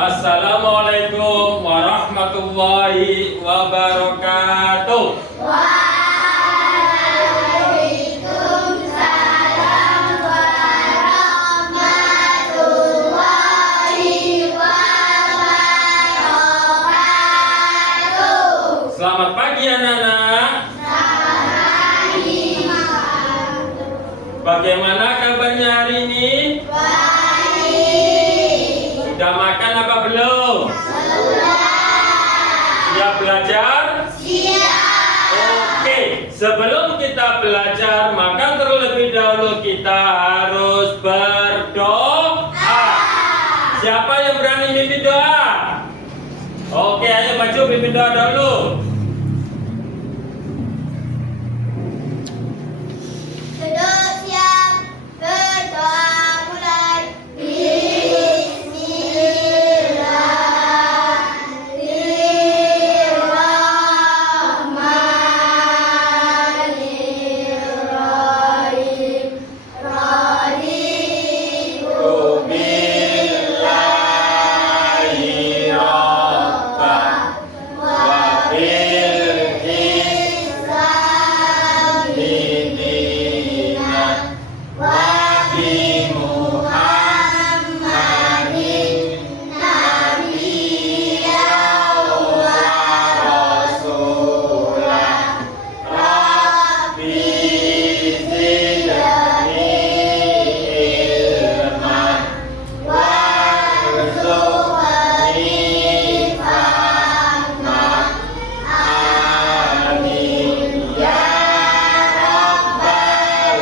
Assalamualaikum warahmatullahi wabarakatuh. Waalaikumsalam warahmatullahi wabarakatuh. Selamat pagi anak-anak. Bagaimana kabarnya hari ini? Sudah makan apa belum? Siap belajar? Oke, sebelum kita belajar, maka terlebih dahulu kita harus berdoa. Siapa yang berani mimpin doa? Oke, ayo maju mimpin doa dulu. Duduk siap, berdoa mulai. Bismillahirrahmanirrahim. Raditu Billahi Rabbah wa bil Islam dinan wa bi Muhammadin nabiyyan wa rasulah. Rabbi zidni ilman warzuqni fahman. Amin ya rabbal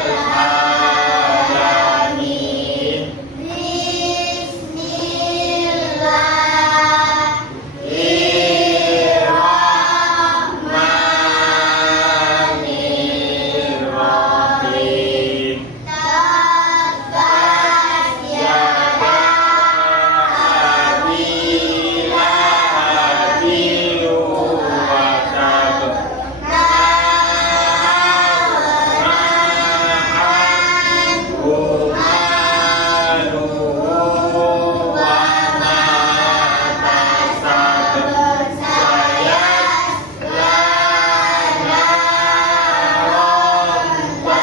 alamin. Bismillahirrahmanirrahim. Tabbas yada abi lahabin wa tab. Anhu maluhu wa ma kasab. Sayasla naron zata lahab wa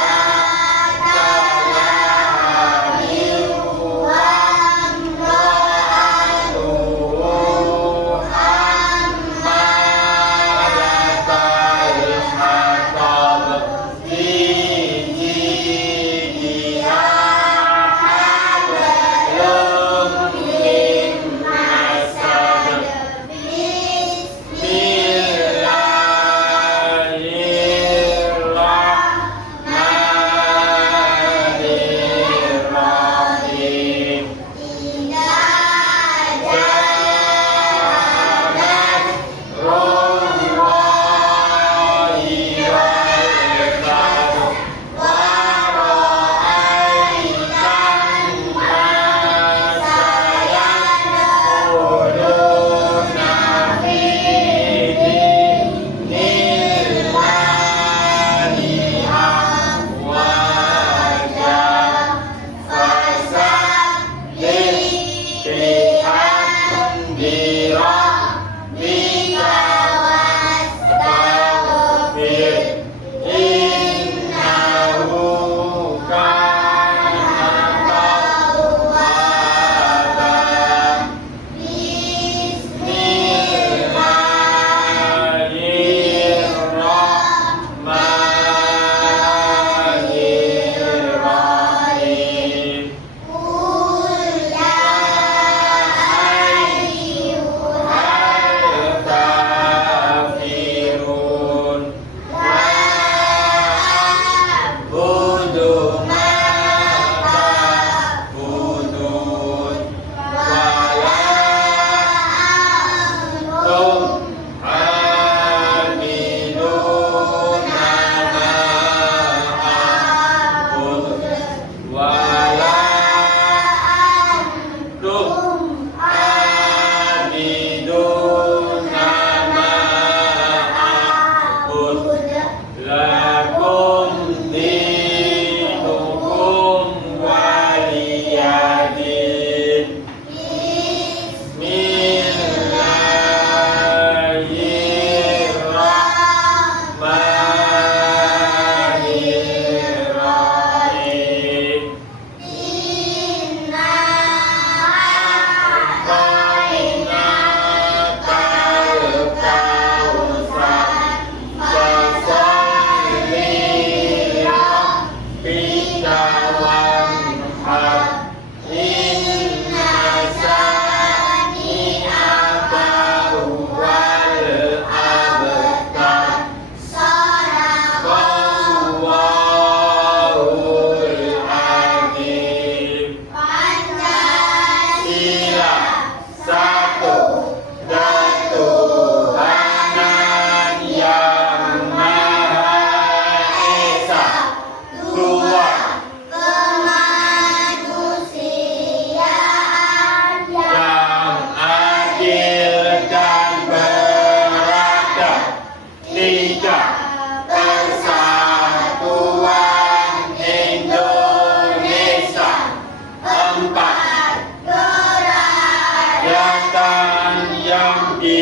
imra'atuhu hammalatal hatab. Fi jidiha hablum min masad. Bismillahirrahmanirrahim. Bismillahirrahmanirrahim. Kafirun la a'budu ma ta'budun wa la antum abiduna ma a'bud wa la antum abiduna ma a'bud. Lakum dinukum waliyadin. Bismillahirrahmanirrahim.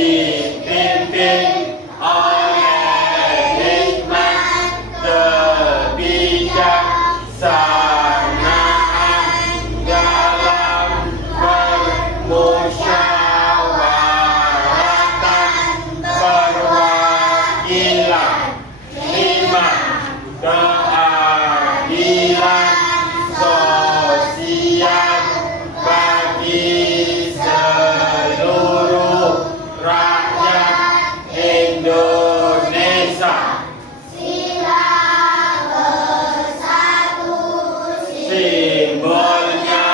dipimpin oleh hikmat kebijaksanaan dalam permusyawaratan perwakilan. 5. Keadilan sosial bagi seluruh rakyat Indonesia. Sila ke-1 Simbolnya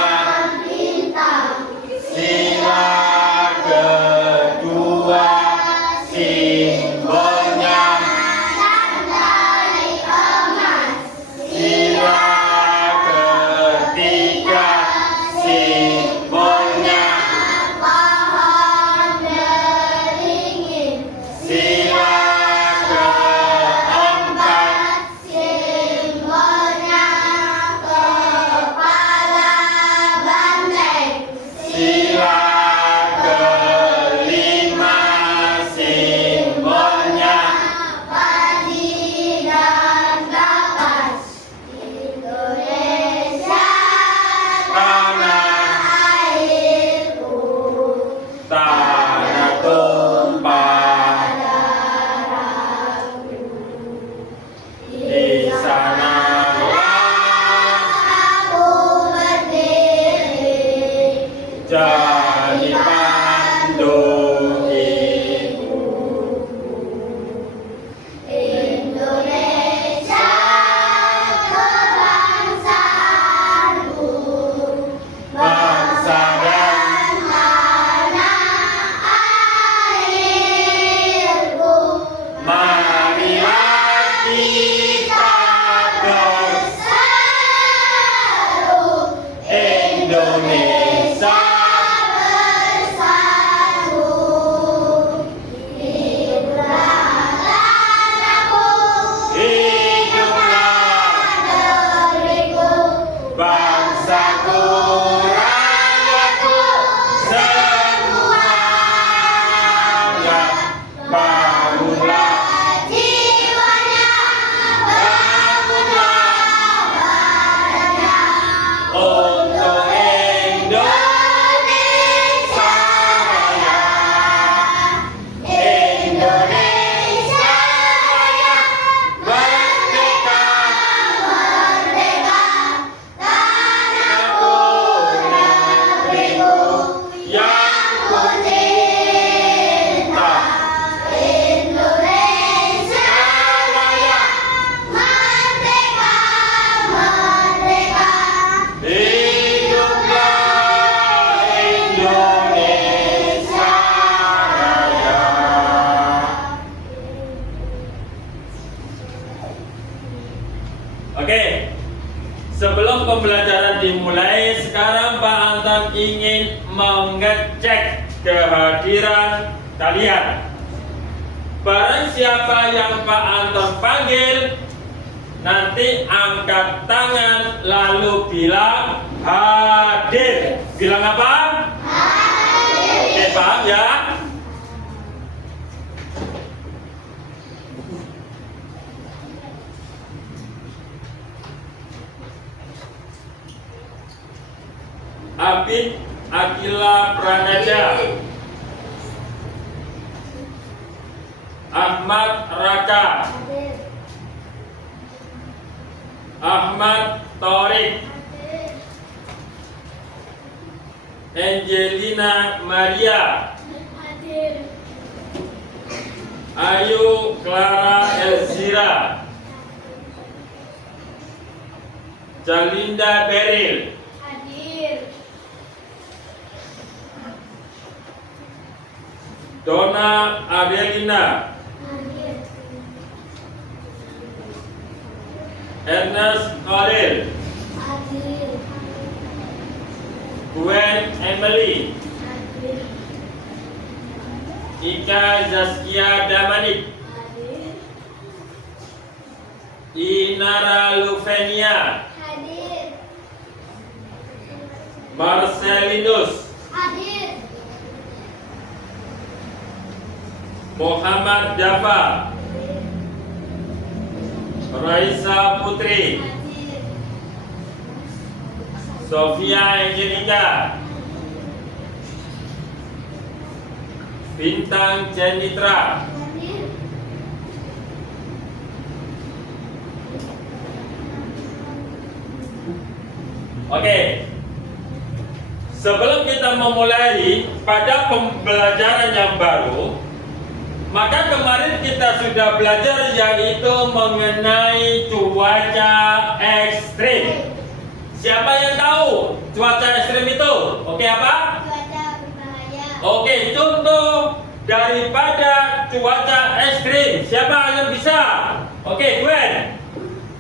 bintang. sila kedua, simbolnya Sandal emas. sila ketiga, simbolnya Pohon beringin. sila keempat, Simbolnya kepala banteng. sila kelima, simbolnya Padi dan kapas. Indonesia tanah airku. tanah tumpah di sanalah Aku berdiri. jadi pandu ibu. Indonesia kebangsaanku. Bangsa dan Tanah airku. marilah kita Berseru. Indonesia Bersatu. Hiduplah aku. hiduplah Negeriku. bangsaku, rakyatku semuanya. Bangunlah, Jiwanya. bangunlah untuk Indonesia Raya. Indonesia Raya merdeka, Merdeka. tanahku, negeriku yang ku cinta. Indonesia Raya, merdeka. Merdeka. hiduplah Indonesia Raya. Oke, sebelum pembelajaran dimulai, sekarang Pak Anton ingin mengecek kehadiran kalian. Barang siapa yang Pak Anton panggil, nanti angkat tangan lalu bilang hadir. Bilang apa? Oke, paham ya? Abid Akila Pranaja, Ahmad Raka, Ahmad Torik, Angelina Maria, Ayu Clara Elzira, Jalinda Beril, Dona Adelina, Ernest Khalil, Gwen Emily, Ika Zaskia Damanik, Inara Luvenia, Marcelinus, Muhammad Dafa, Raisa Putri, Sofia Angelika, Bintang Jenitra, Oke. Sebelum kita memulai pada pembelajaran yang baru, maka kemarin kita sudah belajar yaitu mengenai cuaca ekstrim. Siapa yang tahu cuaca ekstrim itu? Oke apa? Cuaca berbahaya. Oke, contoh daripada cuaca ekstrim. Siapa yang bisa? Oke, Gwen.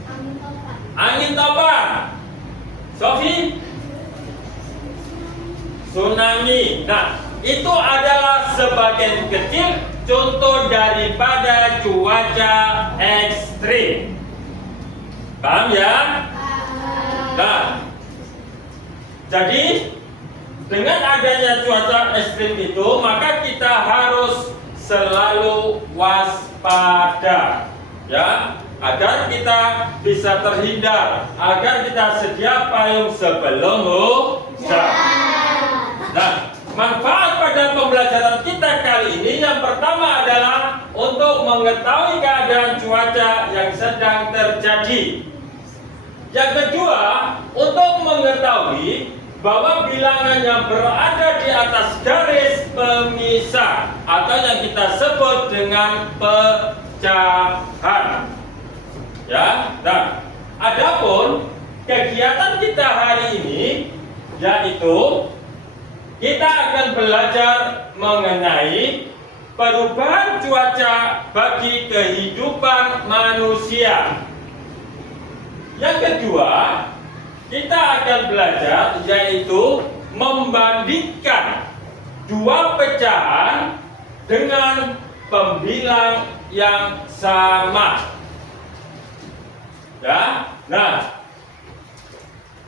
Angin topan. Angin topan. Sofi? Tsunami. Nah, itu adalah sebagian kecil contoh daripada cuaca ekstrim. Paham ya? Nah, jadi dengan adanya cuaca ekstrim itu, maka kita harus selalu waspada, ya, agar kita bisa terhindar, agar kita sedia payung sebelum hujan. Nah, manfaat pada pembelajaran kita kali ini yang pertama adalah untuk mengetahui keadaan cuaca yang sedang terjadi. Yang kedua, untuk mengetahui bahwa bilangan yang berada di atas garis pemisah atau yang kita sebut dengan pecahan. Ya, nah, adapun kegiatan kita hari ini yaitu kita akan belajar mengenai perubahan cuaca bagi kehidupan manusia. Yang kedua, kita akan belajar yaitu membandingkan dua pecahan dengan pembilang yang sama. Ya, nah,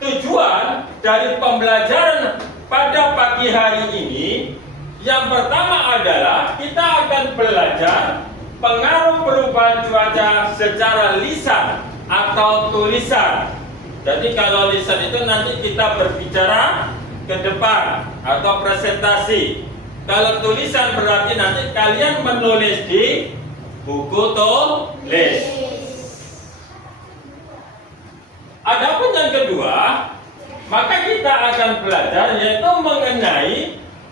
tujuan dari pembelajaran pada pagi hari ini yang pertama adalah kita akan belajar pengaruh perubahan cuaca secara lisan atau tulisan. Jadi kalau lisan itu nanti kita berbicara ke depan atau presentasi. Kalau tulisan berarti nanti kalian menulis di buku tulis. Adapun yang kedua, maka kita akan belajar yaitu mengenai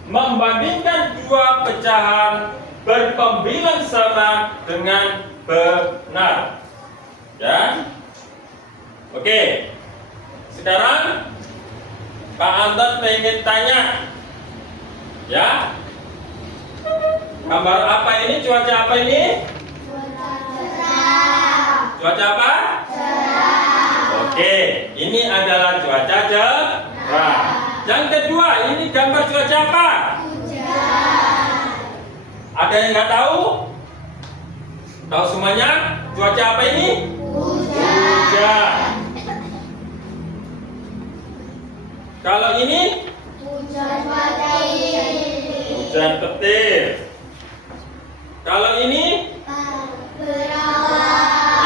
membandingkan dua pecahan berpembilang sama dengan benar. Ya. Oke. Sekarang Pak Anton ingin tanya. Ya. Gambar apa ini? Cuaca apa ini? Cuaca apa? Oke, ini adalah cuaca cerah. Yang kedua, ini gambar cuaca apa? Ada yang nggak tahu? Tahu semuanya? Cuaca apa ini? Hujan. Kalau ini? Hujan petir. Kalau ini?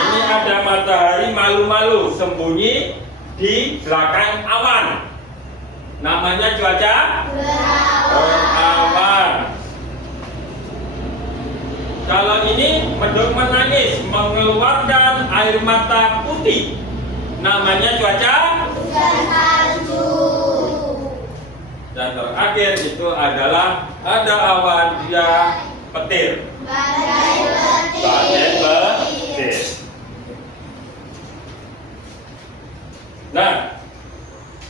Ini ada matahari malu-malu sembunyi di belakang awan. Namanya cuaca berawan. Kalau ini mendung menangis mengeluarkan air mata putih. Namanya cuaca dan terakhir itu adalah ada awan dia petir. Badai petir. Nah,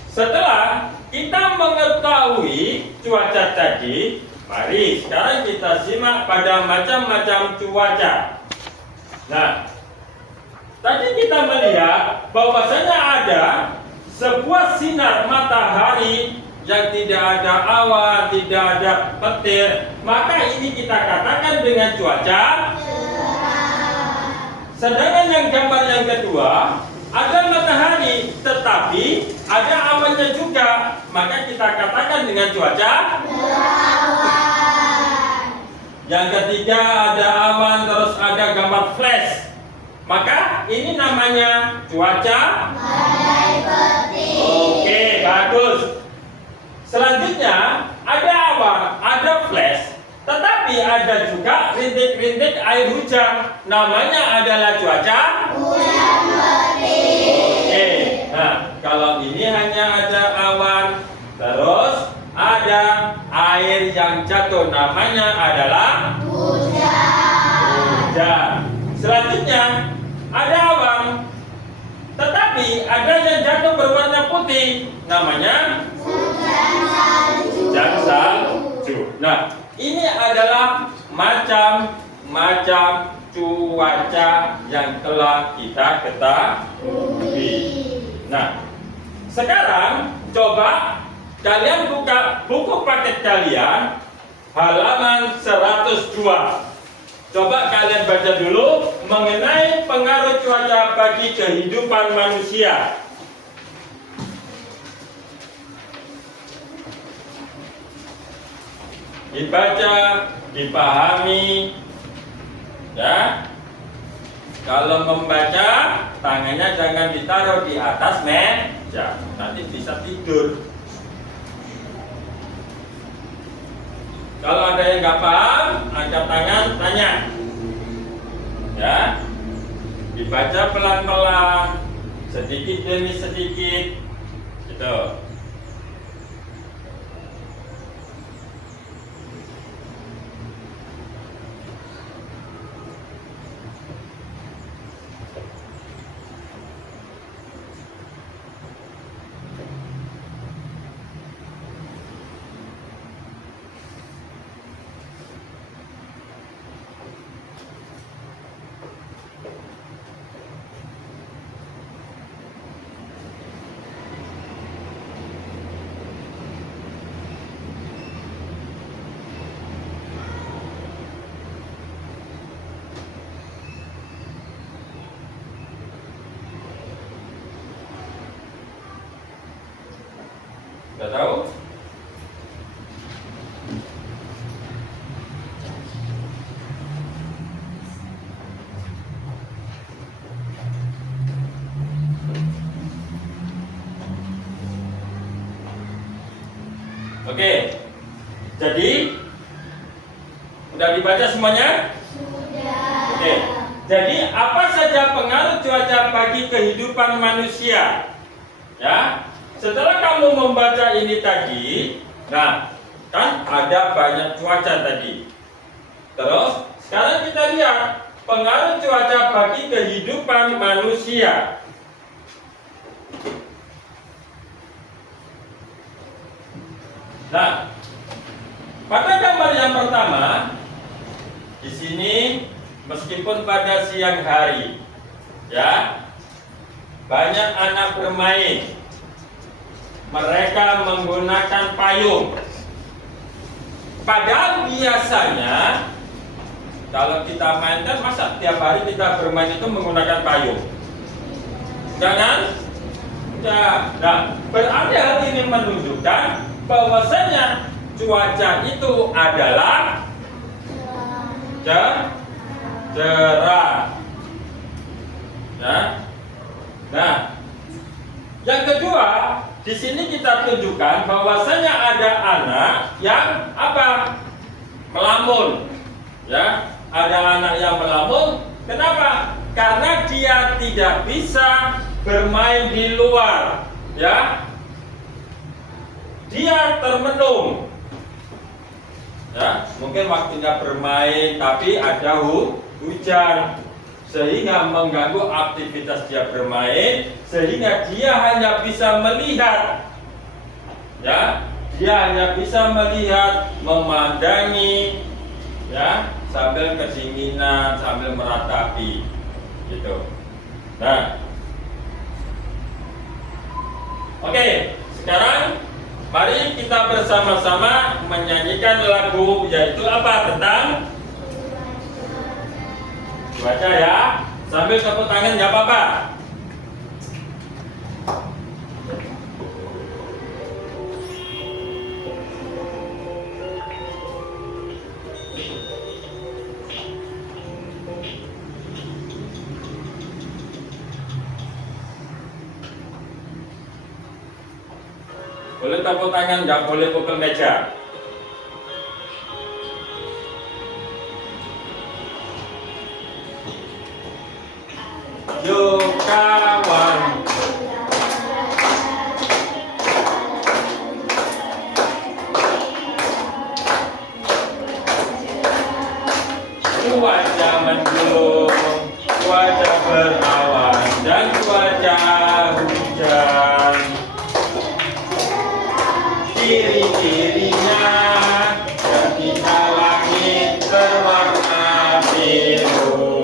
setelah kita mengetahui cuaca tadi, mari sekarang kita simak pada macam-macam cuaca. Nah, tadi kita melihat bahwasanya ada sebuah sinar matahari yang tidak ada awan, tidak ada petir, maka ini kita katakan dengan cuaca. Sedangkan yang gambar yang kedua, ada matahari tetapi ada awannya juga, maka kita katakan dengan cuaca. Yang ketiga ada awan, terus ada gambar flash. Maka ini namanya cuaca badai petir. Oke, bagus. Selanjutnya ada awan, ada flash, tetapi ada juga rintik-rintik air hujan. Namanya adalah cuaca Hujan petir. Oke. Nah, kalau ini hanya ada awan, terus ada air yang jatuh. Namanya adalah Hujan. hujan. Selanjutnya ada awan, tetapi ada yang jatuh berwarna putih. Namanya Hujan salju. hujan salju. Nah, ini adalah macam-macam cuaca yang telah kita ketahui. Nah, sekarang coba kalian buka buku paket kalian halaman 102. Coba kalian baca dulu mengenai pengaruh cuaca bagi kehidupan manusia. Dibaca, dipahami, ya. Kalau membaca, tangannya jangan ditaruh di atas meja, nanti bisa tidur. Kalau ada yang nggak paham, angkat tangan, tanya. Ya, dibaca pelan-pelan, sedikit demi sedikit, gitu. Sudah tahu? Oke. Jadi udah dibaca semuanya? Sudah. Oke. Jadi apa saja pengaruh cuaca bagi kehidupan manusia? Ya. Setelah kamu membaca ini tadi, nah, kan ada banyak cuaca tadi. Terus, sekarang kita lihat pengaruh cuaca bagi kehidupan manusia. Nah, pada gambar yang pertama, di sini meskipun pada siang hari, ya, banyak anak bermain. Mereka menggunakan payung. Padahal biasanya kalau kita main kan masa tiap hari kita bermain itu menggunakan payung. Jangan. Ya, nah, berarti hal ini menunjukkan bahwasanya cuaca itu adalah cerah. Ya. Nah, yang kedua, di sini kita tunjukkan bahwasanya ada anak yang apa? Melamun. Ya, ada anak yang melamun. Kenapa? Karena dia tidak bisa bermain di luar. Ya. Dia termenung. Ya, mungkin waktunya bermain tapi ada hujan sehingga mengganggu aktivitas dia bermain, sehingga dia hanya bisa melihat, ya, dia hanya bisa melihat, memandangi, ya, sambil kedinginan, sambil meratapi, gitu. Nah, oke, sekarang mari kita bersama-sama menyanyikan lagu, yaitu apa? Tentang cuaca, ya. Sambil tepuk tangan, nggak apa-apa. Boleh tepuk tangan, nggak boleh pukul meja. Yuk kawan. Cuaca mendung, cuaca berawan, dan cuaca hujan. Ciri-cirinya ketika langit berwarna biru,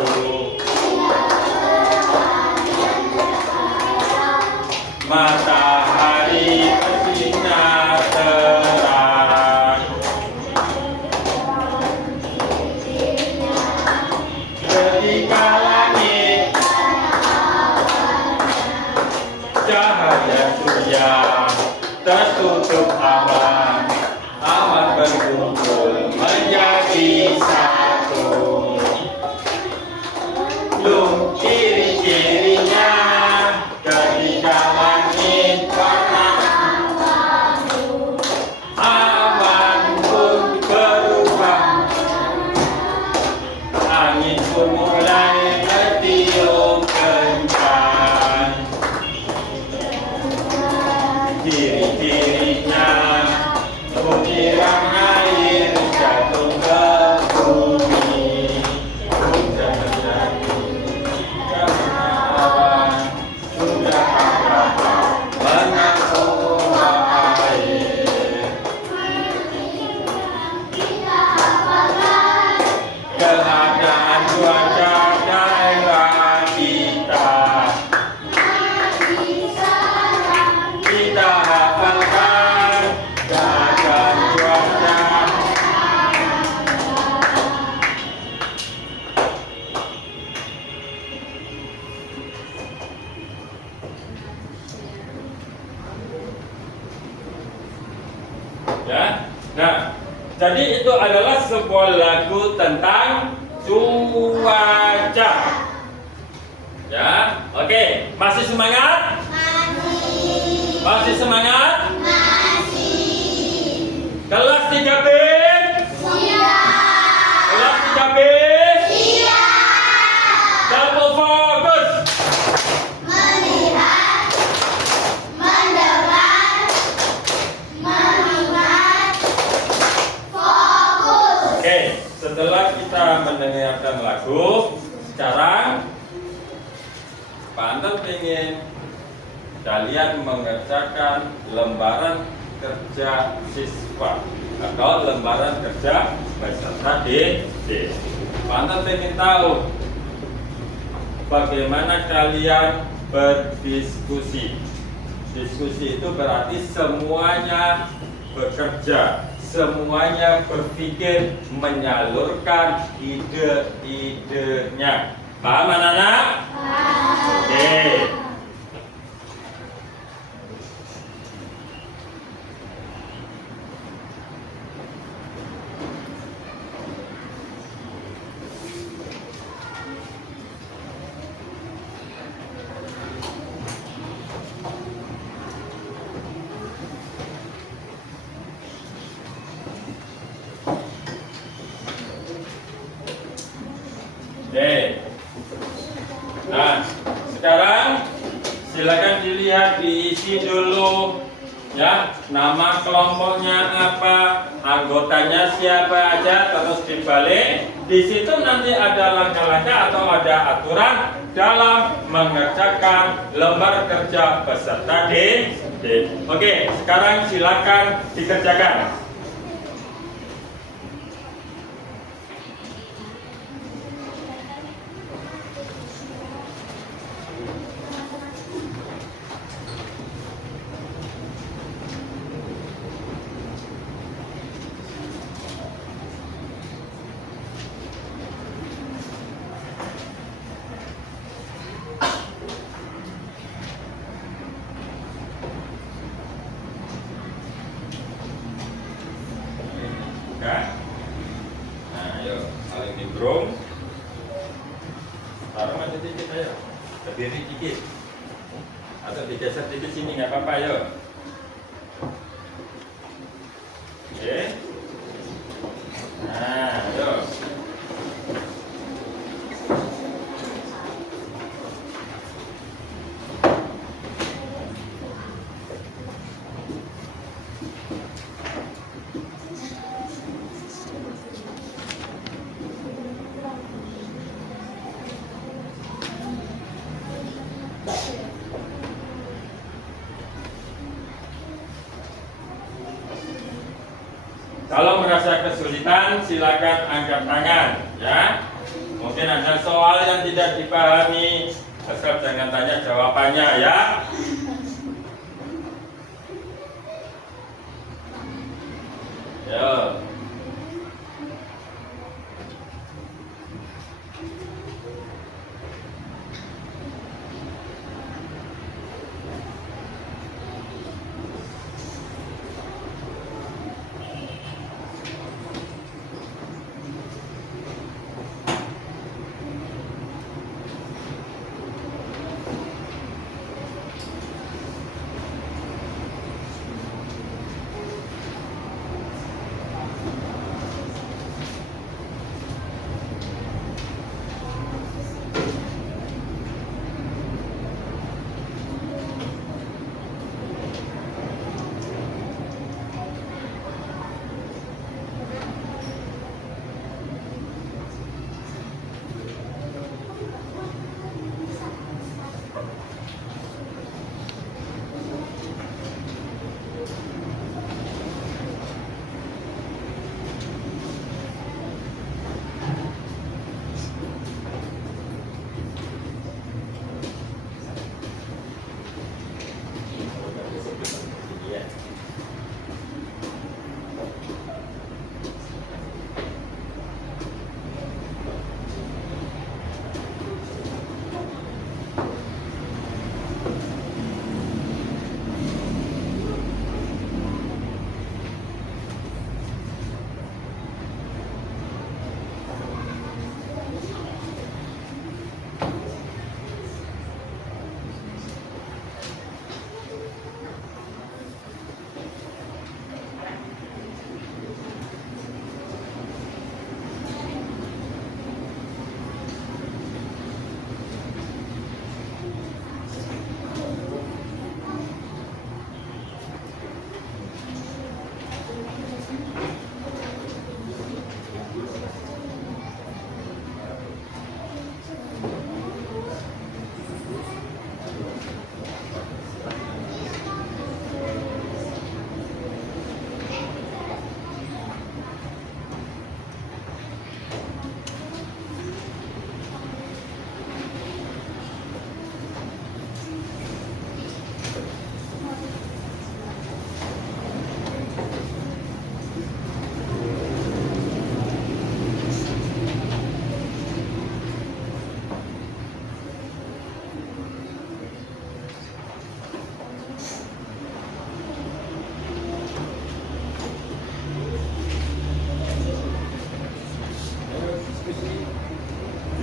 matahari bersinar terang. Ketika langit cahaya surya tertutup awan, awan berkumpul menjadi satu. Lu ciri-cirinya ketika langit warna awan pun berubah, angin pun mulai bertiup kencang. Ciri-cirinya butiran air jatuh ke bumi, hujan terjadi karena awan sudah akan menampung air. Keadaan cuaca daerah kita hafalkan, keadaan cuaca. Ya, nah, jadi itu adalah sebuah lagu tentang cuaca. Ya, oke, masih semangat? Masih semangat? Kelas 3B? Kelas 3B? Double fokus. Oke, setelah kita mendengarkan lagu, sekarang Pak Anton ingin kalian mengerjakan lembaran kerja siswa atau lembaran kerja peserta didik. Pak Anton ingin tahu bagaimana kalian berdiskusi. Diskusi itu berarti semuanya bekerja, semuanya berpikir, menyalurkan ide-idenya. Paham anak-anak? Oke. Oke. Nah, sekarang silakan dilihat, diisi dulu ya, nama kelompoknya apa, anggotanya siapa aja, terus dibalik. Di situ nanti ada langkah-langkah atau ada aturan dalam mengerjakan lembar kerja peserta didik. Oke, sekarang silakan dikerjakan. Kan? Nah, ayo saling nimbrung. Taruh aja dikit, ayo. Berdiri dikit. Atau digeser dikit sini, nggak apa-apa, ayo. Oke. Nah, yuk. Kalau merasa kesulitan, silakan angkat tangan, ya. Mungkin ada soal yang tidak dipahami, asal jangan tanya jawabannya, ya. Yo.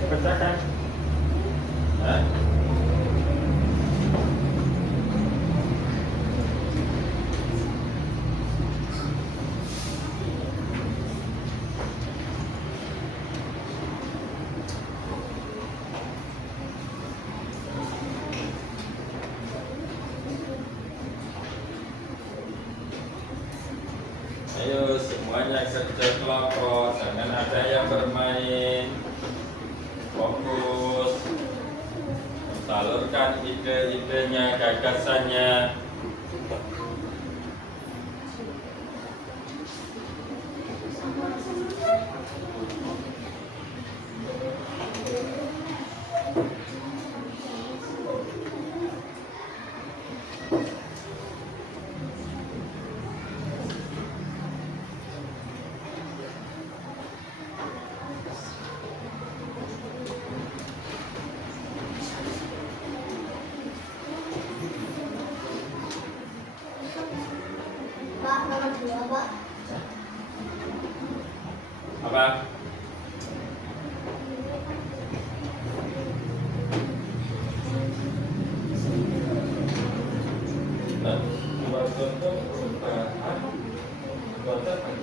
Bacakan. Hah? Ayo semuanya kerja kelompok, jangan ada yang bermain. Fokus, salurkan ide-idenya, gagasannya. Pak, nomor 2, Pak. Apa? Nah, buat contoh perubahan, buat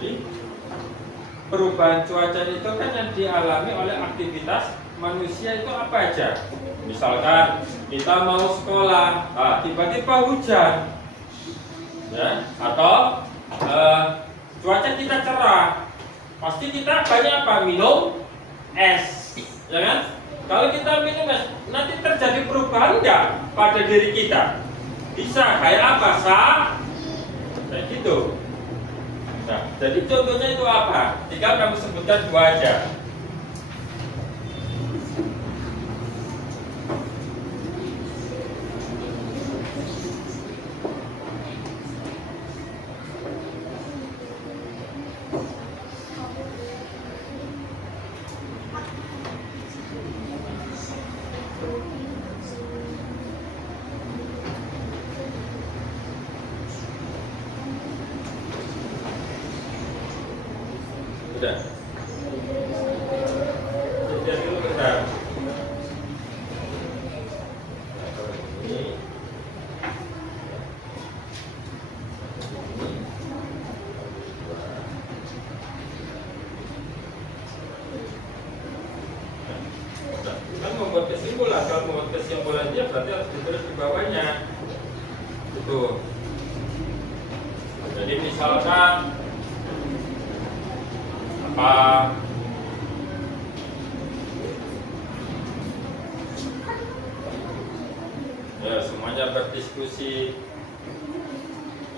Jadi perubahan cuaca itu kan yang dialami oleh aktivitas manusia itu apa aja? Misalkan kita mau sekolah, tiba-tiba hujan, ya, atau cuaca kita cerah, pasti kita banyak apa? Minum es, ya kan? Kalau kita minum es, nanti terjadi perubahan nggak pada diri kita? Bisa, kayak apa? Kayak gitu. Nah, jadi contohnya itu apa? Tinggal kamu sebutkan dua aja. Udah. Jadi dulu bentar. Ini. Kan membuat kesimpulan, kalau membuat kesimpulan dia berarti harus ditulis di bawahnya. Itu. Jadi misalkan apa ya, semuanya berdiskusi,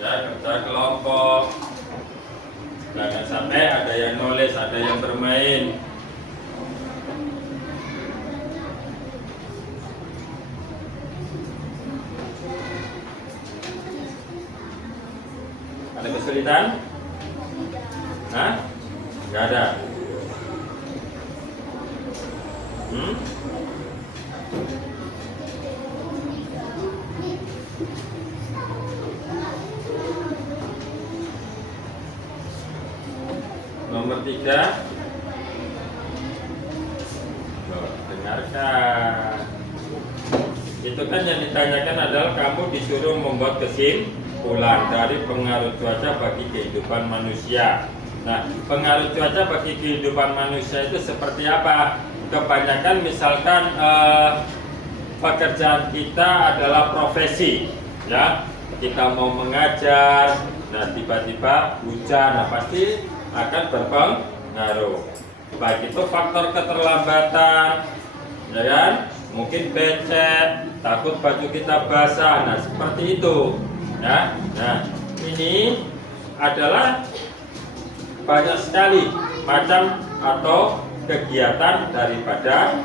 ya, kerja kelompok, jangan sampai ada yang nulis, ada yang bermain. Ada kesulitan? Hah? Nggak ada. Nomor 3. Dengarkan. Itu kan yang ditanyakan adalah kamu disuruh membuat kesimpulan dari pengaruh cuaca bagi kehidupan manusia. Nah, pengaruh cuaca bagi kehidupan manusia itu seperti apa? Kebanyakan misalkan pekerjaan kita adalah profesi, ya. Kita mau mengajar, nah tiba-tiba hujan, nah pasti akan berpengaruh. Baik itu faktor keterlambatan, ya kan? Mungkin becek, takut baju kita basah, nah seperti itu, ya. Nah, ini adalah banyak sekali macam atau kegiatan daripada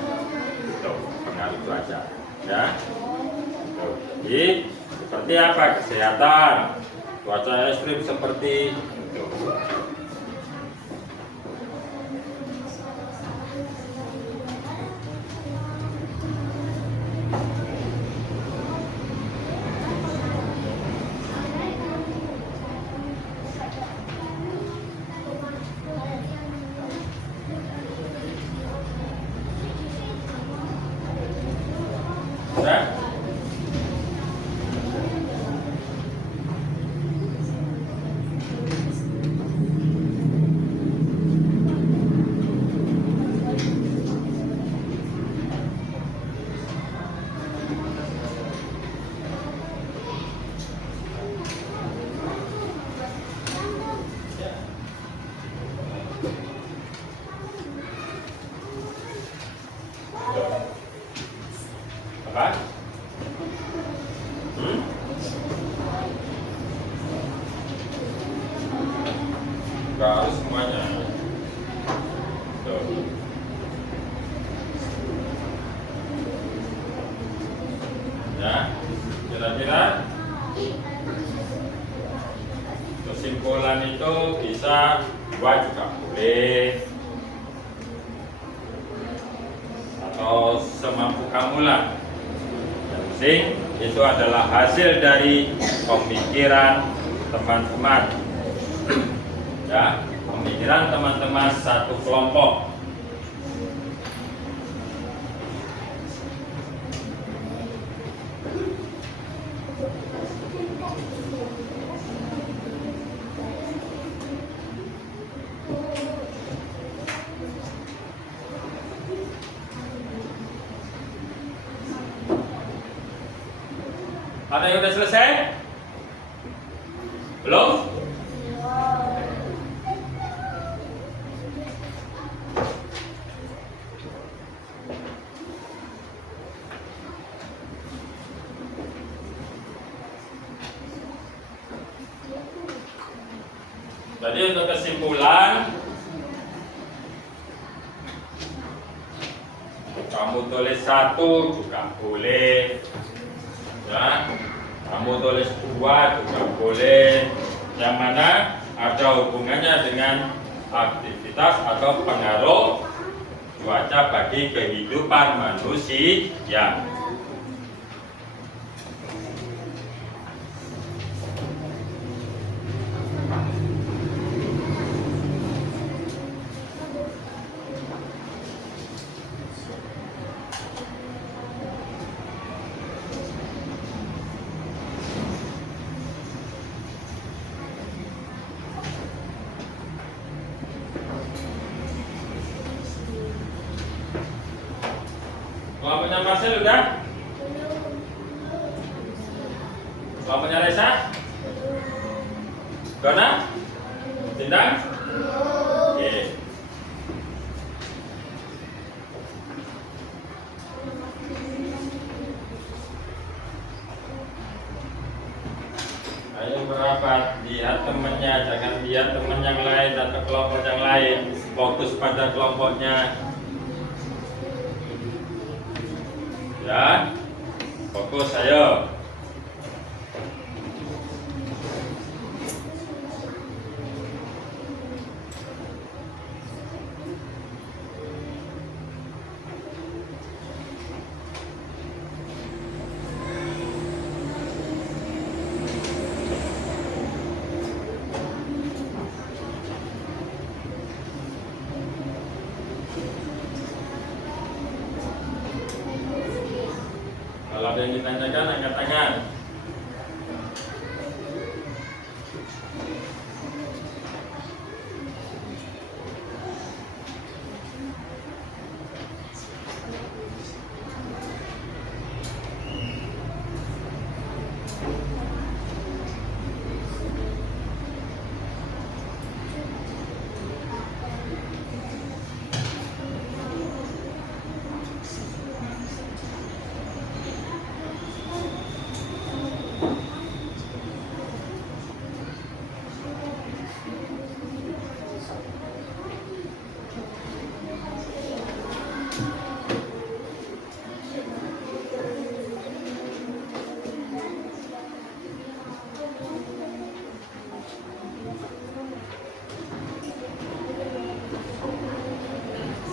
pengaruh cuaca, ya. Jadi seperti apa? Kesehatan, cuaca ekstrim seperti itu. Nah, apa? Nggak harus semuanya. Tuh. Ya, kira-kira kesimpulan itu bisa dua juga boleh, atau semampu kamu lah. Yang penting itu adalah hasil dari pemikiran teman-teman, ya, pemikiran teman-teman satu kelompok. Ada yang udah selesai? Belum? Jadi untuk kesimpulan, kamu tulis 1 juga boleh, ya. Kamu tulis 2 juga boleh. Yang mana ada hubungannya dengan aktivitas atau pengaruh cuaca bagi kehidupan manusia. Kelompoknya Marcel udah? Kelompoknya Reza? Dona? Tindang? Oke. Ayo merapat, lihat temannya, jangan lihat teman yang lain atau kelompok yang lain. Fokus pada kelompoknya. Ya, fokus, ayo. Kalau ada yang ditanyakan, angkat tangan.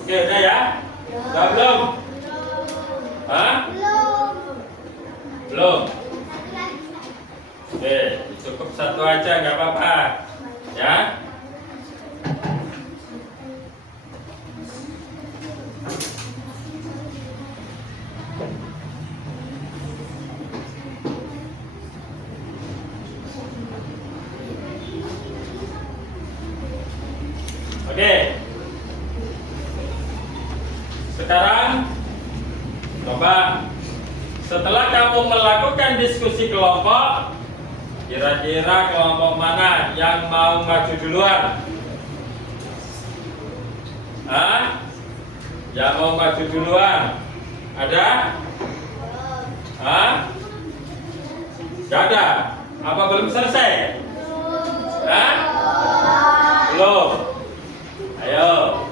Oke, udah ya? Udah belum? Hah? Belum? Oke, cukup 1 aja, nggak apa-apa. Ya? Oke. Sekarang coba setelah kamu melakukan diskusi kelompok, kira-kira kelompok mana yang mau maju duluan? Hah? Yang mau maju duluan? Ada? Hah? Gak ada? Apa belum selesai? Hah? Belum? Ayo.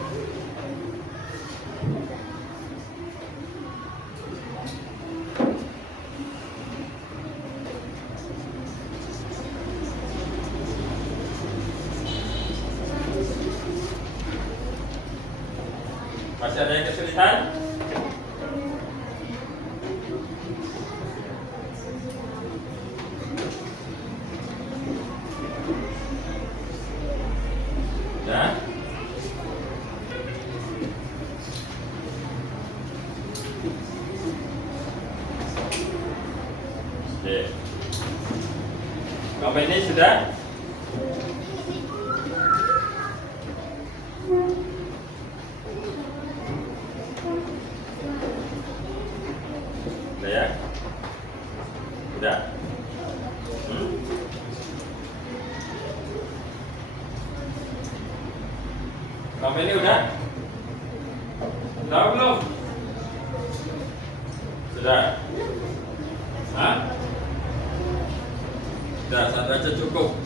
Masih ada yang kesulitan? Ya? Oke. Kamu ini sudah? Udah ya? Udah. Selama ini udah? Tahu belum? Sudah? Hah? Sudah, satu aja cukup.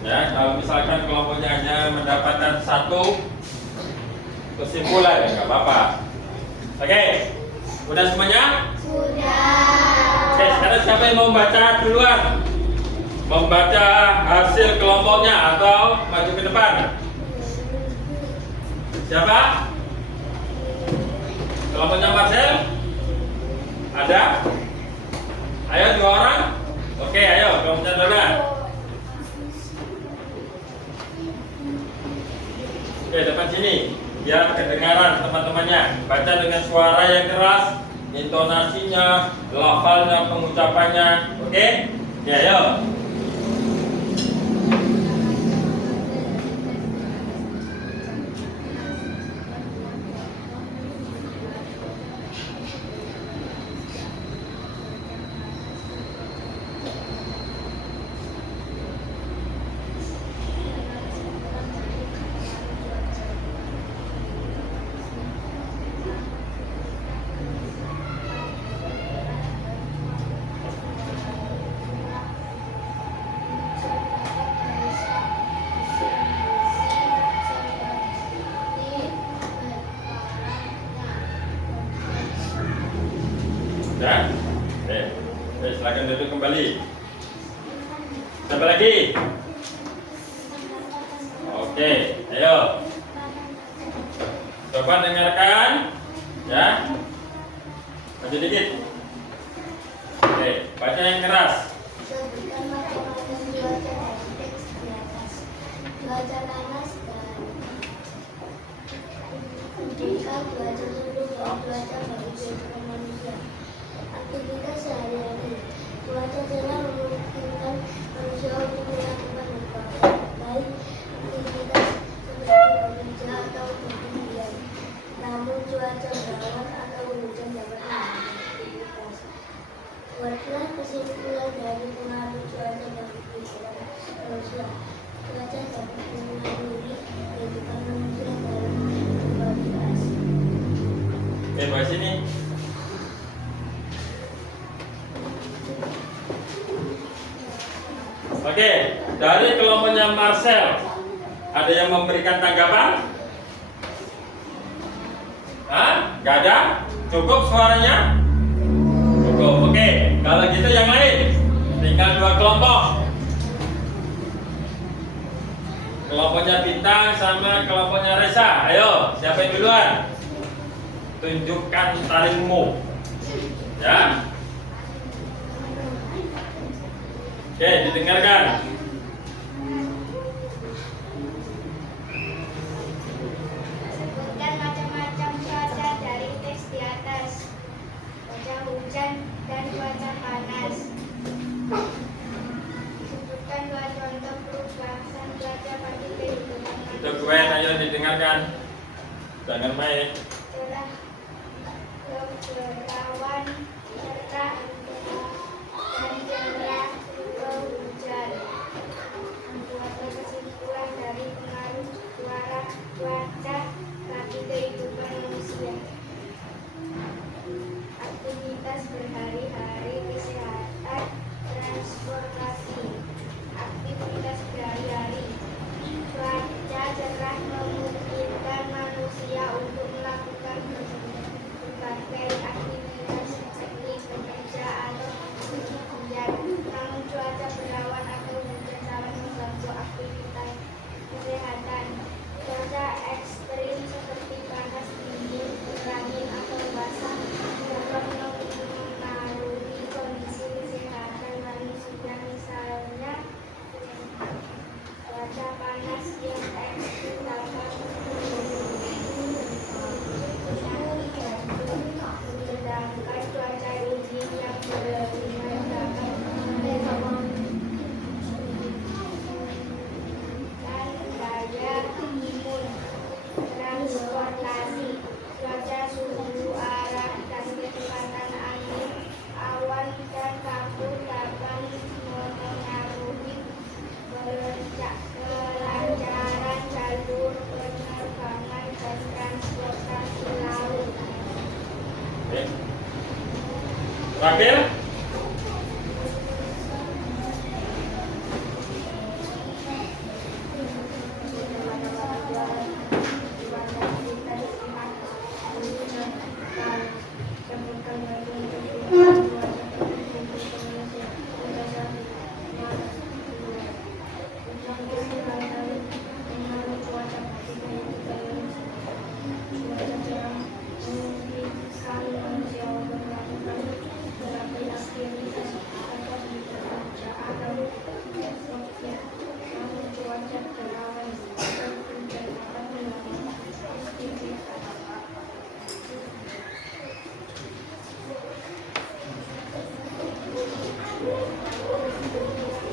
Ya, kalau misalkan kelompoknya hanya mendapatkan satu kesimpulan, ya nggak apa-apa. Oke, udah semuanya? Sudah. Oke, sekarang siapa yang mau membaca duluan? Membaca hasil kelompoknya atau maju ke depan? Siapa? Kelompoknya Marcel? Ada? Ayo 2 orang. Oke, ayo kelompoknya Dona. Oke, depan sini. Biar kedengaran teman-temannya. Baca dengan suara yang keras, intonasinya, lafalnya, pengucapannya. Oke? Ya, ayo. Sudah? Oke, silakan duduk kembali. Siapa lagi? Oke, ayo. Coba dengarkan, ya. Maju dikit. Oke, baca yang keras. Sebutkan macam-macam cuaca dari teks di atas. Cuaca panas dan ketika cuaca suhu dan cuaca bagi kehidupan manusia. Aktivitas sehari-hari. Cuaca cerah memungkinkan manusia untuk melakukan berbagai baik aktivitas seperti bekerja atau berpergian. Namun cuaca berawan atau hujan dapat mengganggu aktivitas. Buatlah kesimpulan dari pengaruh cuaca bagi kehidupan manusia. Cuaca dapat mengaruhi kehidupan manusia dalam berbagai aspek. Oke, bahas sini. Oke, dari kelompoknya Marcel, ada yang memberikan tanggapan? Hah? Gak ada? Cukup suaranya? Cukup. Oke, kalau gitu yang lain tinggal 2 kelompok. Kelompoknya Bintang sama kelompoknya Reza. Ayo, siapa yang duluan? Tunjukkan taringmu. Ya. Oke, didengarkan. Sebutkan macam-macam cuaca dari teks di atas. Cuaca hujan dan cuaca panas. Sebutkan 2 contoh perubahan cuaca bagi kehidupan Itu manusia. Gwen, ayo didengarkan. Jangan main. Cerah, berawan, cerah, dan cerah hujan. Membuatlah kesimpulan dari pengaruh cuaca bagi kehidupan manusia. Aktivitas berhari-hari, kesehatan, transportasi. Aktivitas berhari-hari. Cuaca cerah memungkinkan manusia untuk melakukan berbagai aktivitas seperti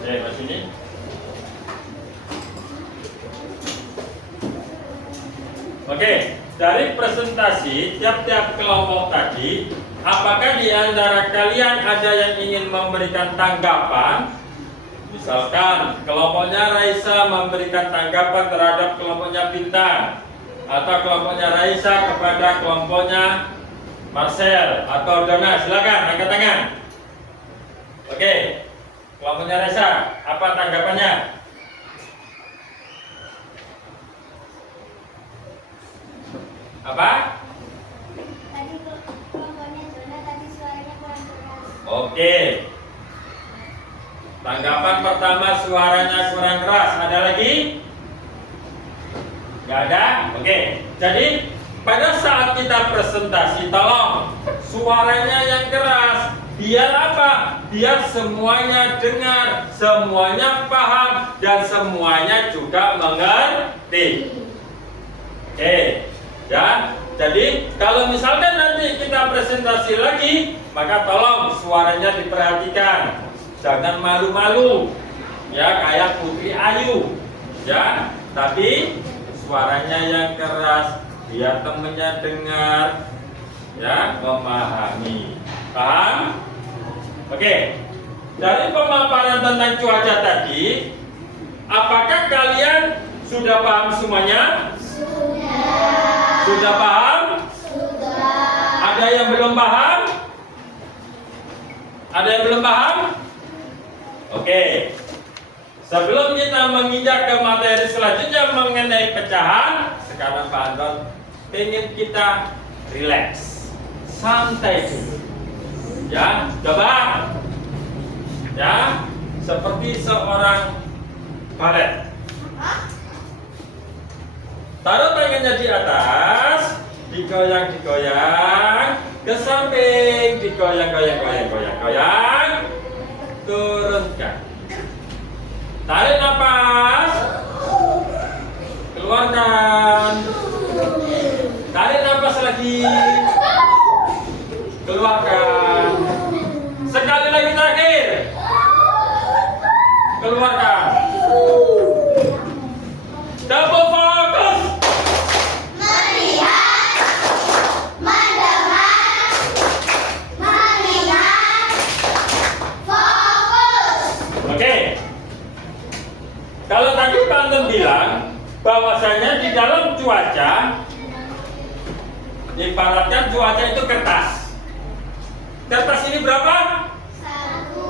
Oke, Mas ini. Oke, dari presentasi tiap-tiap kelompok tadi, apakah di antara kalian ada yang ingin memberikan tanggapan? Misalkan kelompoknya Raisa memberikan tanggapan terhadap kelompoknya Bintang, atau kelompoknya Raisa kepada kelompoknya Marcel atau Dona, silakan angkat tangan. Oke, kelompoknya Raisa, apa tanggapannya? Apa? Tadi kelompoknya Dona tadi suaranya kurang keras. Oke. Tanggapan pertama suaranya kurang keras. Ada lagi? Gak ada? Oke. Jadi pada saat kita presentasi, tolong suaranya yang keras. Biar apa? Biar semuanya dengar, semuanya paham, dan semuanya juga mengerti. Oke. Ya, jadi kalau misalkan nanti kita presentasi lagi, maka tolong suaranya diperhatikan, jangan malu-malu, ya kayak Putri Ayu, ya. Tapi suaranya yang keras, biar temennya dengar, ya, memahami, paham? Oke. Dari pemaparan tentang cuaca tadi, apakah kalian sudah paham semuanya? Sudah paham? Sudah. Ada yang belum paham? Ada yang belum paham? Oke. Sebelum kita menginjak ke materi selanjutnya mengenai pecahan, sekarang Pak Anton ingin kita relax, santai dulu. Ya, coba. Ya, seperti seorang balet. Taruh tangannya di atas, digoyang-digoyang, ke samping, digoyang-goyang, turunkan. Tarik nafas, keluarkan. Tarik nafas lagi, keluarkan. Sekali lagi terakhir, keluarkan. Double fokus. Melihat, mendengar, mengingat, fokus. Oke. Kalau tadi Pak Anton bilang bahwasanya di dalam cuaca, ibaratkan cuaca itu kertas. Kertas ini berapa? Satu.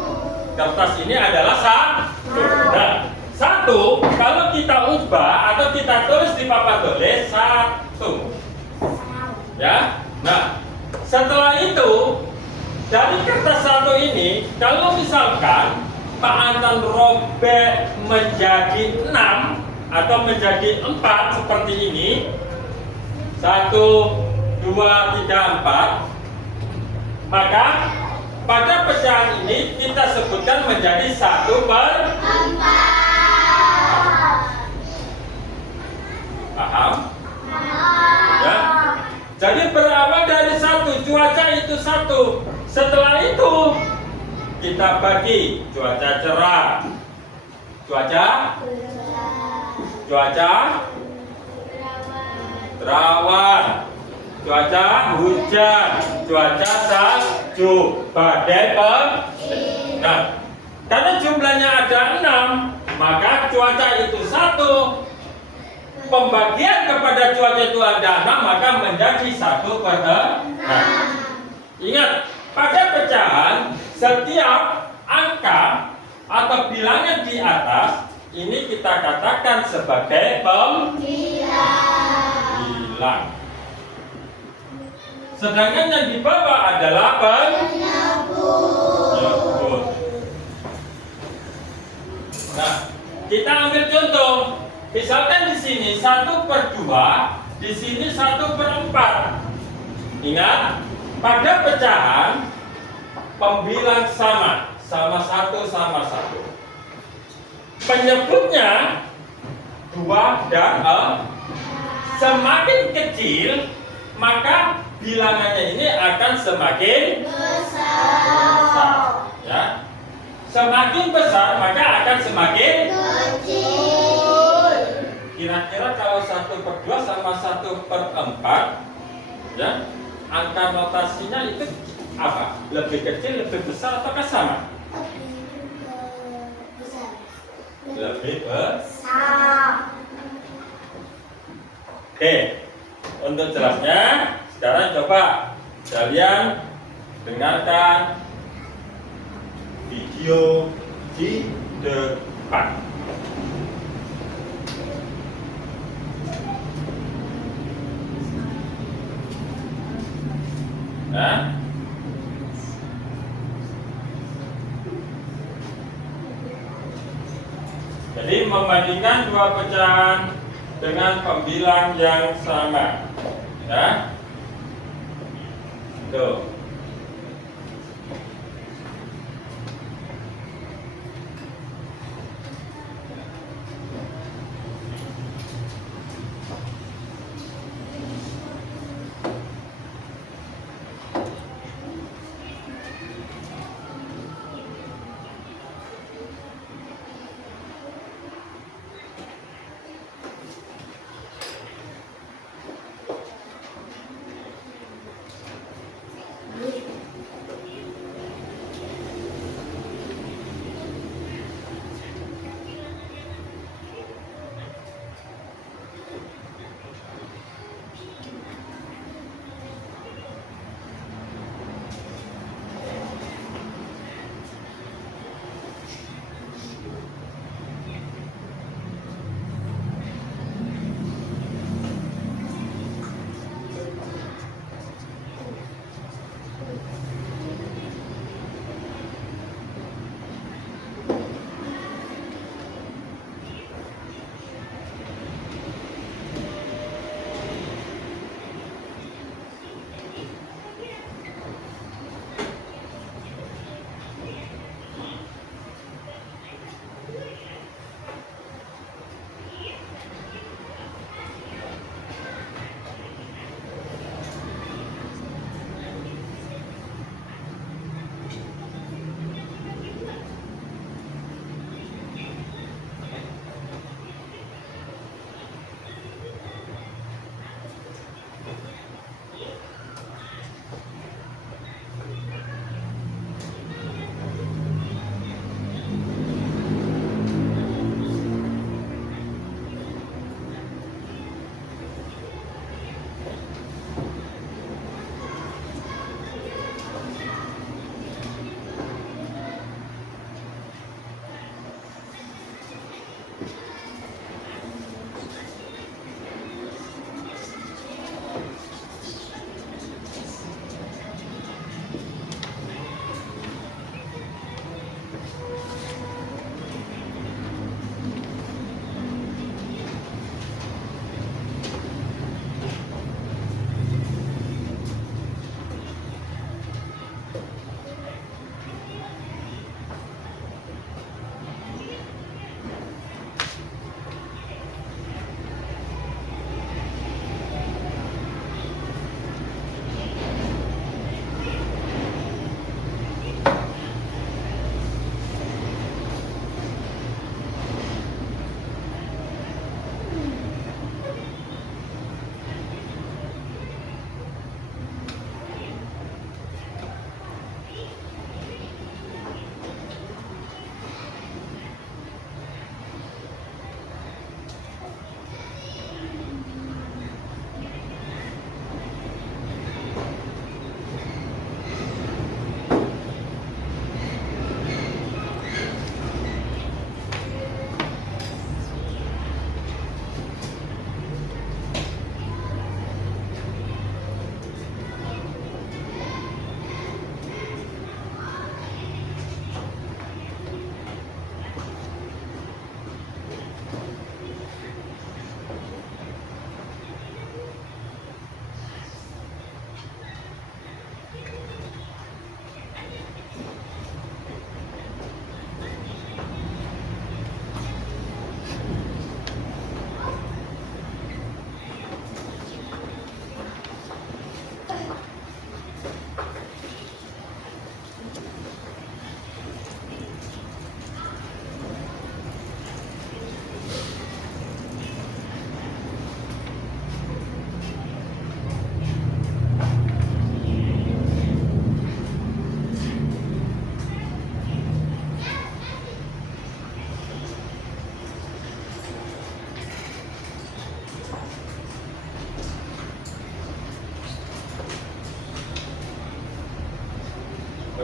Kertas ini adalah satu. Nah, satu kalau kita ubah atau kita tulis di papan tulis satu. Ya. Nah, setelah itu dari kertas satu ini, kalau misalkan Pak Anton robek menjadi 6 atau menjadi 4 seperti ini, 1, 2, 3, 4, maka pada pecahan ini kita sebutkan menjadi 1/4. Paham? Ya. Jadi berawal dari 1, cuaca itu 1. Setelah itu kita bagi cuaca cerah, cuaca terawan, cuaca hujan, cuaca salju, badai Nah, karena jumlahnya ada 6, maka cuaca itu 1. Pembagian kepada cuaca itu ada 6, maka menjadi 1/6. Ingat, pada pecahan setiap angka atau bilangan di atas ini kita katakan sebagai pembilang. Sedangkan yang di bawah adalah penyebut. Nah, kita ambil contoh. Misalkan di sini 1/2, di sini 1/4. Ingat, pada pecahan pembilang sama 1. Penyebutnya 2 dan 4. Semakin kecil, maka bilangannya ini akan semakin besar. Ya. Semakin besar maka akan semakin kecil. kira-kira kalau 1/2 sama 1/4 ya, angka notasinya itu apa? Lebih kecil, lebih besar ataukah sama? Besar. Lebih besar. Besar. Oke, untuk jelasnya sekarang coba kalian dengarkan video di depan. Nah, jadi membandingkan dua pecahan dengan pembilang yang sama, ya. Tuh.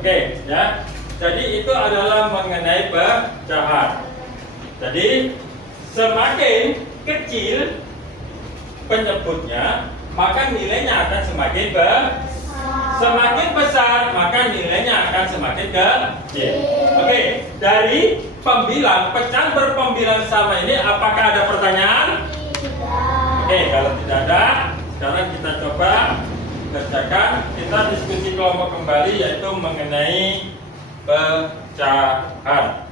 Oke, ya. Jadi itu adalah mengenai pecahan. Jadi semakin kecil penyebutnya, maka nilainya akan semakin semakin besar, maka nilainya akan semakin kecil. Oke, dari pembilang pecahan berpembilang sama ini, apakah ada pertanyaan? Oke, kalau tidak ada, sekarang kita coba kerjakan. Kita diskusi kelompok kembali, yaitu mengenai pecahan.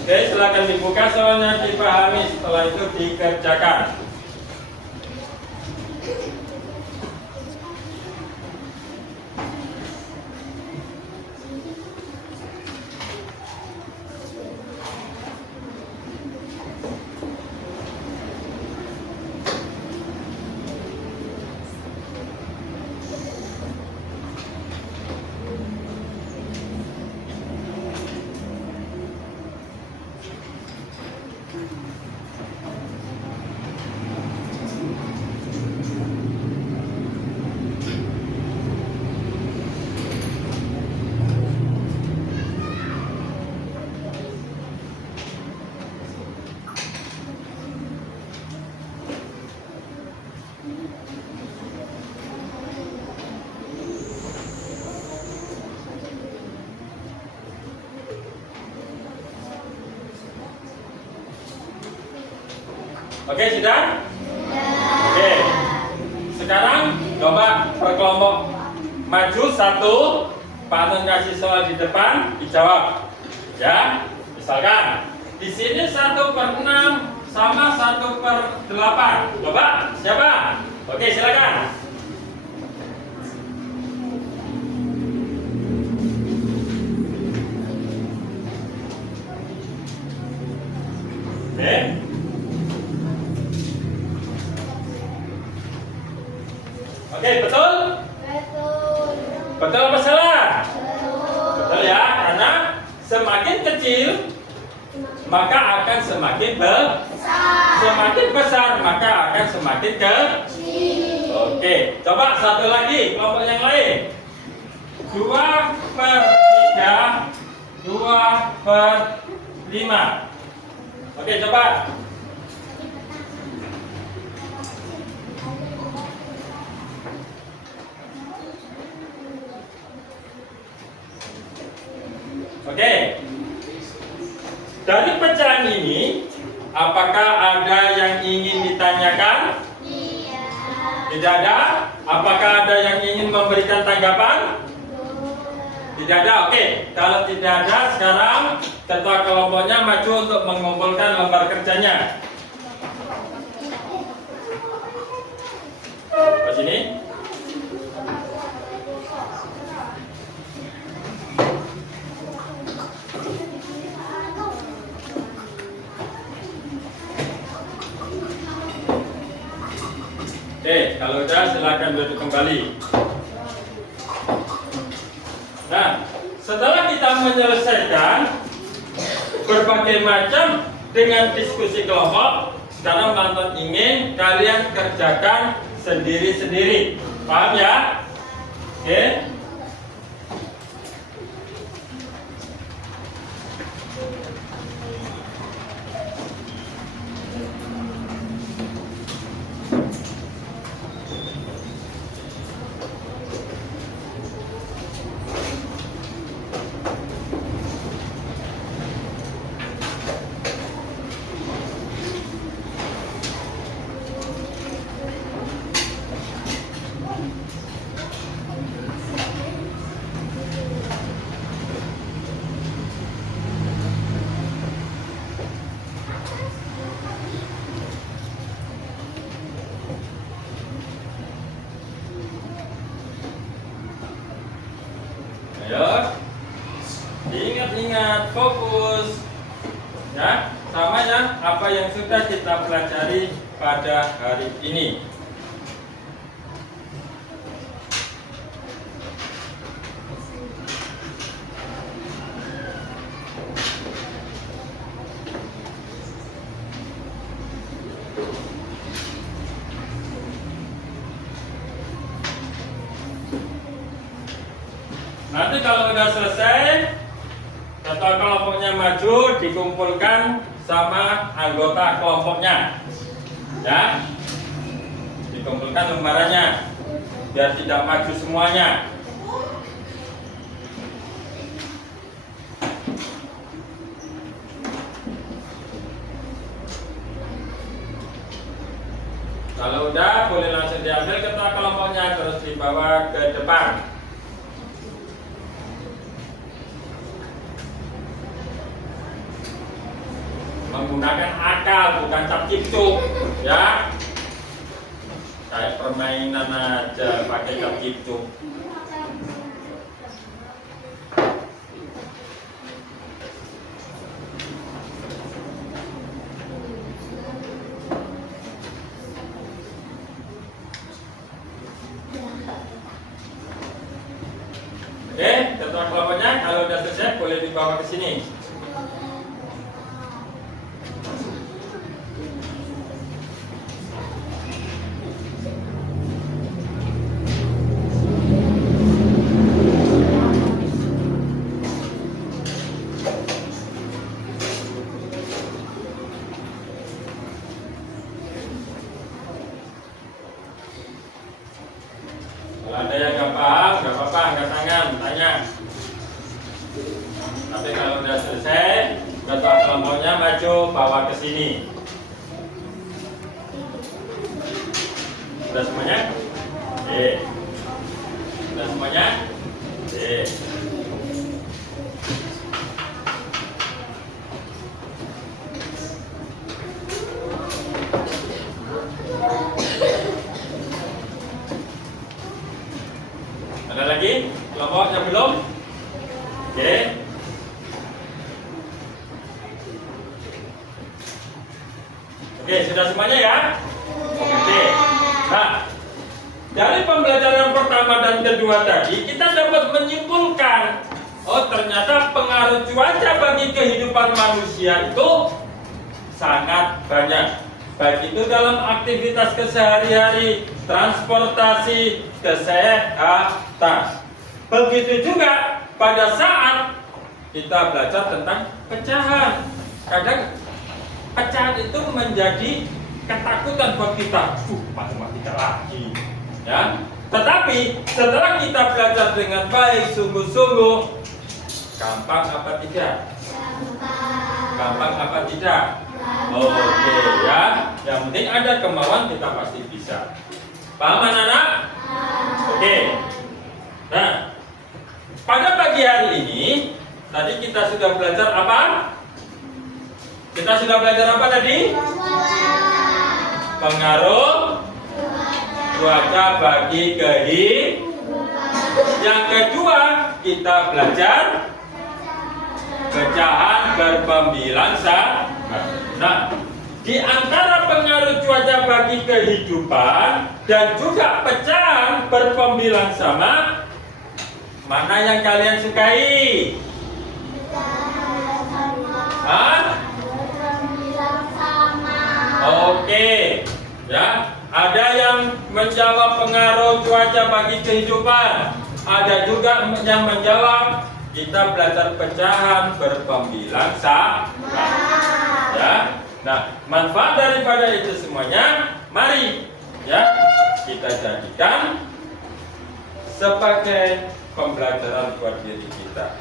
Oke, silakan dibuka soalnya, dipahami, setelah itu dikerjakan. Oke, sudah? Oke. Sekarang coba per kelompok maju satu, Pak Anton kasih soal di depan, dijawab. Ya, misalkan di sini 1/6 sama 1/8. Coba, siapa? Oke, silakan. Oke. Oke, betul? Betul. Betul apa salah? Betul ya, karena semakin kecil maka akan semakin besar. Semakin besar maka akan semakin kecil. Oke, coba satu lagi kelompok yang lain. 2/3, 2/5. Oke, coba. Oke, dari pecahan ini, apakah ada yang ingin ditanyakan? Iya. Tidak ada. Apakah ada yang ingin memberikan tanggapan? Tidak ada. Oke, kalau tidak ada, sekarang ketua kelompoknya maju untuk mengumpulkan lembar kerjanya. Ke sini. Oke, kalau udah silakan duduk kembali. Nah, setelah kita menyelesaikan berbagai macam dengan diskusi kelompok, sekarang Anton ingin kalian kerjakan sendiri-sendiri. Paham ya? Oke. Ayo, ingat-ingat, fokus, ya, sama ya apa yang sudah kita pelajari pada hari ini. Nanti kalau udah selesai, ketua kelompoknya maju, dikumpulkan sama anggota kelompoknya, ya, dikumpulkan lembarannya, biar tidak maju semuanya. Kalau udah, boleh langsung diambil ketua kelompoknya, terus dibawa ke depan. Menggunakan akal, bukan cap cipcuk, ya. Kayak permainan aja pakai cap cipcuk. Oke, ketua kelompoknya kalau udah selesai boleh dibawa ke sini. Kalau ada yang nggak paham, nggak apa-apa, angkat tangan, tanya. Tapi kalau udah selesai, ketua kelompoknya maju, bawa ke sini. Sudah semuanya? Oke. Sudah semuanya? Oke. Ada lagi? Kelompoknya belum? Oke. Oke, sudah semuanya ya? Oke. Nah, dari pembelajaran pertama dan kedua tadi, kita dapat menyimpulkan, oh ternyata pengaruh cuaca bagi kehidupan manusia itu sangat banyak. Baik itu dalam aktivitas kesehari-hari, transportasi, kesehatan. Begitu juga pada saat kita belajar tentang pecahan. Kadang pecahan itu menjadi ketakutan buat kita. Matematika lagi. Ya. Tetapi setelah kita belajar dengan baik, sungguh-sungguh, gampang apa tidak? Gampang apa tidak? Oke ya. Yang penting ada kemauan, kita pasti bisa. Paham anak-anak? Oke. Nah, pada pagi hari ini tadi kita sudah belajar apa? Kita sudah belajar apa tadi? Pengaruh cuaca bagi kehidupan. Yang kedua, kita belajar pecahan berpembilang sama. Nah, di antara pengaruh cuaca bagi kehidupan dan juga pecahan berpembilang sama, mana yang kalian sukai? Hah? Oke, ya. Ada yang menjawab pengaruh cuaca bagi kehidupan. Ada juga yang menjawab kita belajar pecahan berpembilang sama. Ya. Nah, manfaat daripada itu semuanya, mari ya kita jadikan sebagai pembelajaran buat diri kita.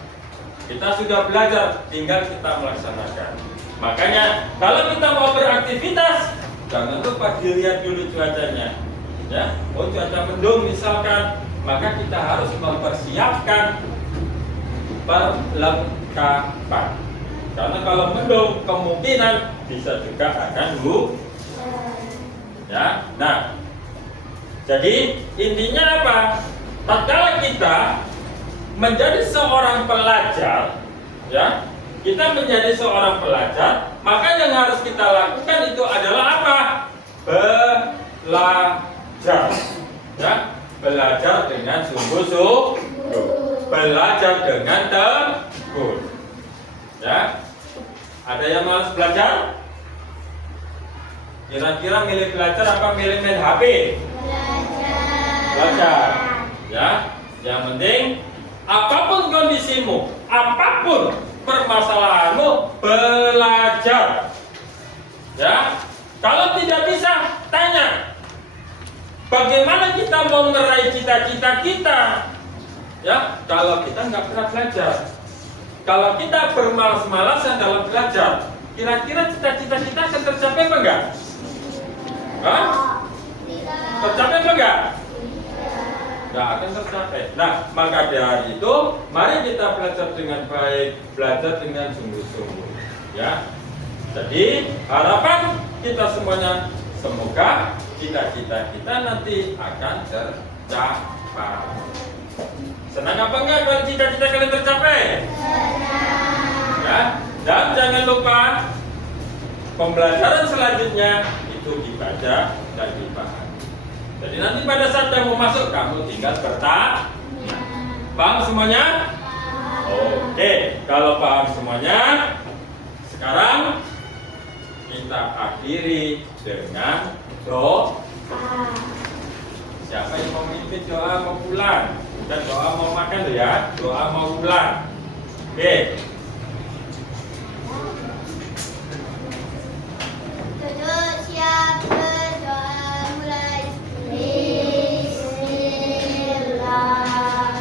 Kita sudah belajar, tinggal kita melaksanakan. Makanya kalau kita mau beraktivitas, jangan lupa dilihat dulu cuacanya. Ya, oh cuaca mendung misalkan, maka kita harus mempersiapkan perlengkapan. Karena kalau mendung kemungkinan bisa juga akan hujan. Ya, nah, jadi intinya apa? Tatkala kita menjadi seorang pelajar, ya, kita menjadi seorang pelajar, maka yang harus kita lakukan itu adalah apa? Belajar, ya, belajar dengan sungguh-sungguh, belajar dengan tekun, ya. Ada yang malas belajar? Kira-kira milih belajar apa milih main HP? Belajar. Ya. Yang penting apapun situasimu, apapun permasalahanmu, belajar. Ya, kalau tidak bisa, tanya. Bagaimana kita mau meraih cita-cita kita? Ya, kalau kita nggak pernah belajar, kalau kita bermalas-malasan dalam belajar, kira-kira cita-cita kita akan tercapai apa enggak? Hah? Tercapai apa enggak? Nggak akan tercapai. Nah, maka dari itu, mari kita belajar dengan baik, belajar dengan sungguh-sungguh. Ya, jadi harapan kita semuanya, semoga cita-cita kita nanti akan tercapai. Senang apa enggak kalau cita-cita kalian tercapai? Senang. Ya, dan jangan lupa pembelajaran selanjutnya itu dibaca dan dipahami. Jadi nanti pada saat kamu masuk, kamu tinggal bertanya. Paham semuanya? Oke, kalau paham semuanya, sekarang kita akhiri dengan doa. Siapa yang mau memimpin doa mau pulang? Bukan doa mau makan tuh ya, doa mau pulang. Oke. Duduk siap berdoa mulai. Bismillahirrahmanirrahim.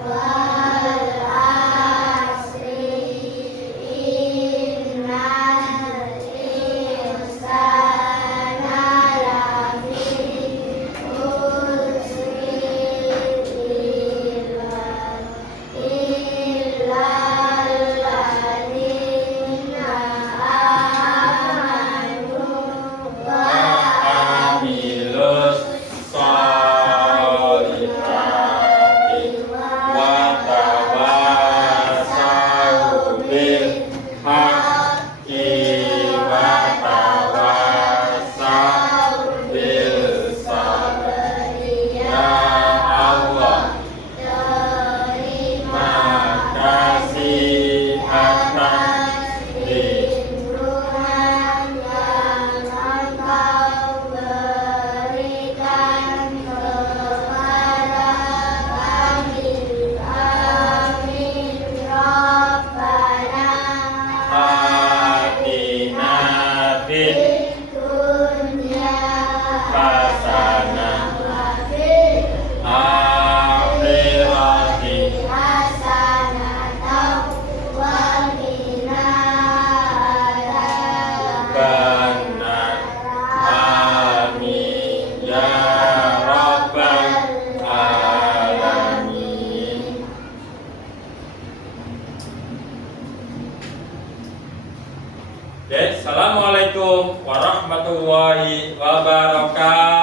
Wal asri innal insana lafi khusr illalladzina amanu wa Amilus solihati wa tawasau bil haqqi wa tawasau bil sabri. Ya Allah, terima kasih atas lindungan yang Engkau berikan kepada kami. Amin. Rabbana atina fid dunya hasanah wa fil akhirati hasanatan wa qina benar. Amin ya rabbal alamin. Oke, assalamualaikum warahmatullahi wabarakatuh.